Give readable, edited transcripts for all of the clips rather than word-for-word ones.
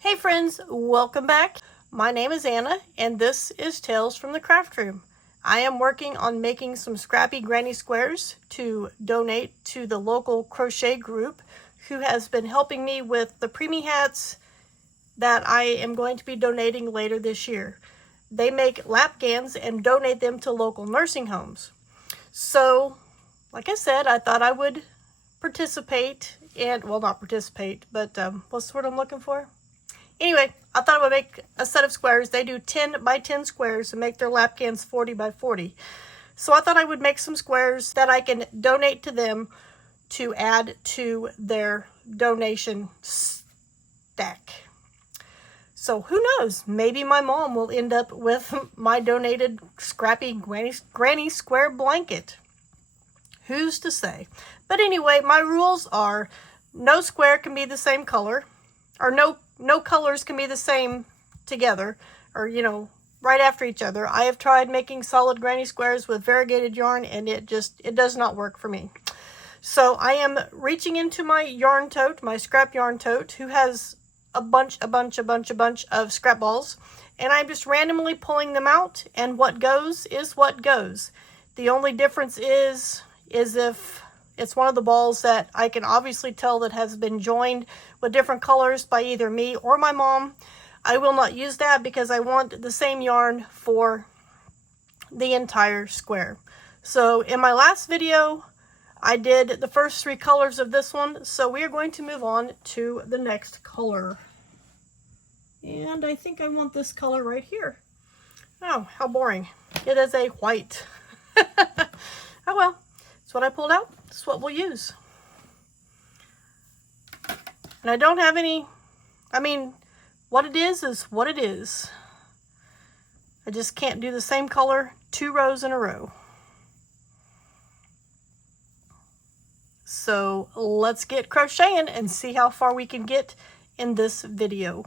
Hey friends, welcome back. My name is Anna and this is Tales from the Craft Room. I am working on making some scrappy granny squares to donate to the local crochet group who has been helping me with the preemie hats that I am going to be donating later this year. They make lap gowns and donate them to local nursing homes. So, like I said, I thought I would participate and, well, not participate, but what's the word I'm looking for? Anyway, I thought I would make a set of squares. They do 10 by 10 squares and make their lap gowns 40 by 40. So I thought I would make some squares that I can donate to them to add to their donation stack. So who knows? Maybe my mom will end up with my donated scrappy granny square blanket. Who's to say? But anyway, my rules are no square can be the same color, or no colors can be the same together, or right after each other. I have tried making solid granny squares with variegated yarn and it does not work for me. So I am reaching into my yarn tote, my scrap yarn tote, who has a bunch of scrap balls, and I'm just randomly pulling them out, and what goes is what goes. The only difference is if it's one of the balls that I can obviously tell that has been joined with different colors by either me or my mom, I will not use that because I want the same yarn for the entire square. So in my last video, I did the first 3 colors of this one, so we are going to move on to the next color. And I think I want this color right here. Oh, how boring. It is a white. Oh well. That's what I pulled out. That's what we'll use. And I don't have any, what it is what it is. I just can't do the same color 2 rows in a row. So let's get crocheting and see how far we can get in this video.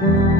you.